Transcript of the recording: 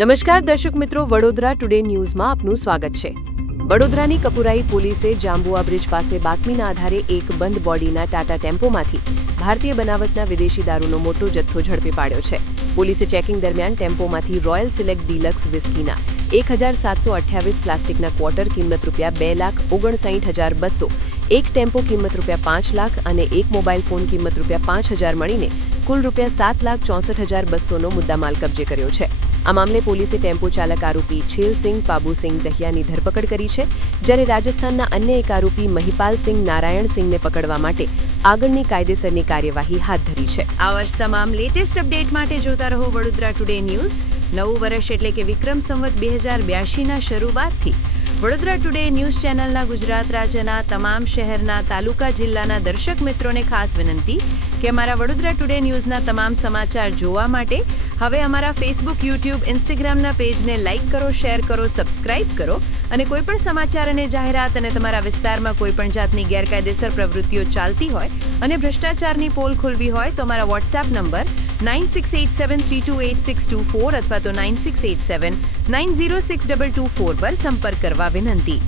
નમસ્કાર દર્શક મિત્રો, વડોદરા ટુડે ન્યૂઝમાં આપનું સ્વાગત છે। વડોદરાની કપુરાઈ પોલીસે જાંબુઆ બ્રિજ પાસે બાતમીના આધારે એક બંધ બોડીના ટાટા ટેમ્પોમાંથી ભારતીય બનાવટના વિદેશી દારૂનો મોટો જથ્થો ઝડપી પાડ્યો છે। પોલીસે ચેકિંગ દરમિયાન ટેમ્પોમાંથી રોયલ સિલેક્ટ ડિલક્સ વિસ્કીના 1728 પ્લાસ્ટિકના ક્વાર્ટર કિંમત ₹2,59,200, એક ટેમ્પો કિંમત ₹5 લાખ અને એક મોબાઈલ ફોન કિંમત ₹5,000 મળીને કુલ ₹7,64,200નો મુદ્દામાલ કબજે કર્યો છે। આ મામલે પોલીસે ટેમ્પો ચાલક આરોપી છેલસિંહ પાબુસિંહ દહિયાની ધરપકડ કરી છે, જ્યારે રાજસ્થાનના અન્ય એક આરોપી મહિપાલસિંહ નારાયણસિંહને પકડવા માટે આગળની કાયદેસરની કાર્યવાહી હાથ ધરી છે। આવા જ તમામ લેટેસ્ટ અપડેટ માટે જોતા રહો વડોદરા ટુડે ન્યૂઝ। નવું વર્ષ એટલે કે વિક્રમ સંવત 2082ના શરૂઆતથી વડોદરા ટુડે ન્યૂઝ ચેનલના ગુજરાત રાજ્યના તમામ શહેરના, તાલુકા, જિલ્લાના દર્શક મિત્રોને ખાસ વિનંતી કે અમારા વડોદરા ટુડે ન્યૂઝના તમામ સમાચાર જોવા માટે હવે અમારા ફેસબુક, યુટ્યુબ, ઇન્સ્ટાગ્રામના પેજને લાઇક કરો, શેર કરો, સબસ્ક્રાઇબ કરો અને કોઈપણ સમાચાર અને જાહેરાત અને તમારા વિસ્તારમાં કોઈપણ જાતની ગેરકાયદેસર પ્રવૃત્તિઓ ચાલતી હોય અને ભ્રષ્ટાચારની પોલ ખોલવી હોય તો અમારા વોટ્સએપ નંબર 9687328624 અથવા તો 9687906224 પર સંપર્ક કરવા વિનંતી।